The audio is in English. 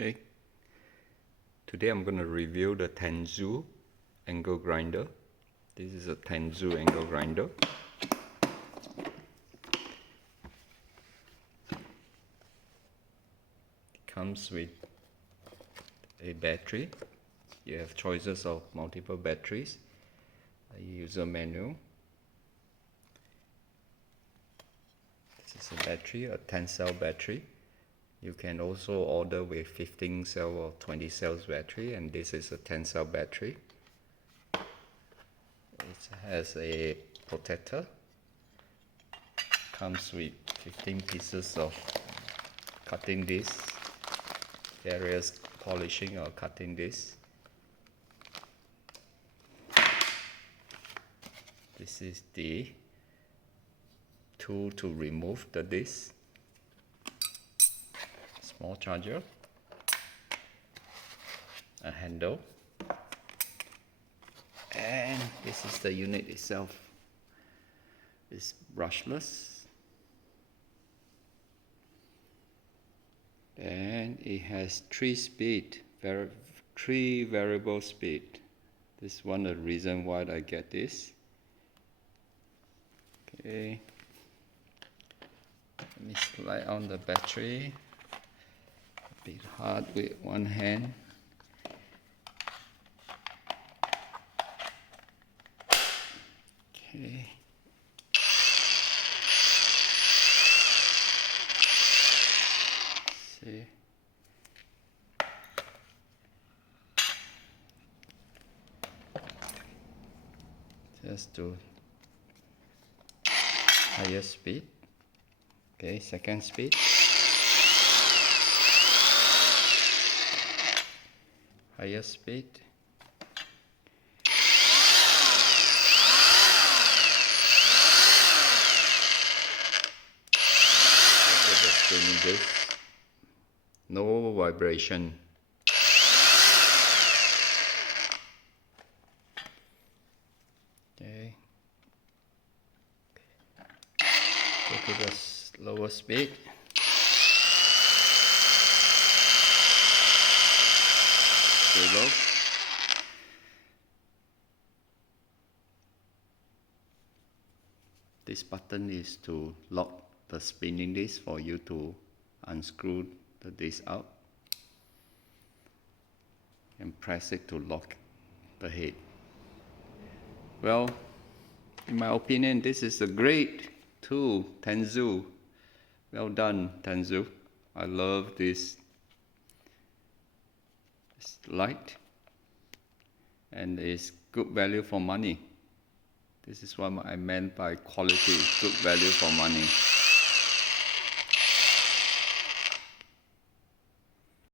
Okay, today I'm going to review the Tanzu angle grinder. This is a Tanzu angle grinder. It comes with a battery. You have choices of multiple batteries, a user manual. This is a battery, a 10-cell battery. You can also order with 15-cell or 20-cells battery, and this is a 10-cell battery. It has a protector. Comes with 15 pieces of cutting discs, various polishing or cutting discs. This is the tool to remove the disc. Small charger, a handle, and this is the unit itself. It's brushless, and it has three variable speed. This is one of the reasons why I get this. Okay, let me slide on the battery. A bit hard with one hand. Okay. See. Just to higher speed. Okay, second speed. Higher speed. No vibration. Okay. Go to the lower speed. Stable. This button is to lock the spinning disc for you to unscrew the disc out and press it to lock the head. Well, in my opinion, this is a great tool, Tanzu. Well done, Tanzu. I love this. It's light and it's good value for money. This is what I meant by quality, good value for money.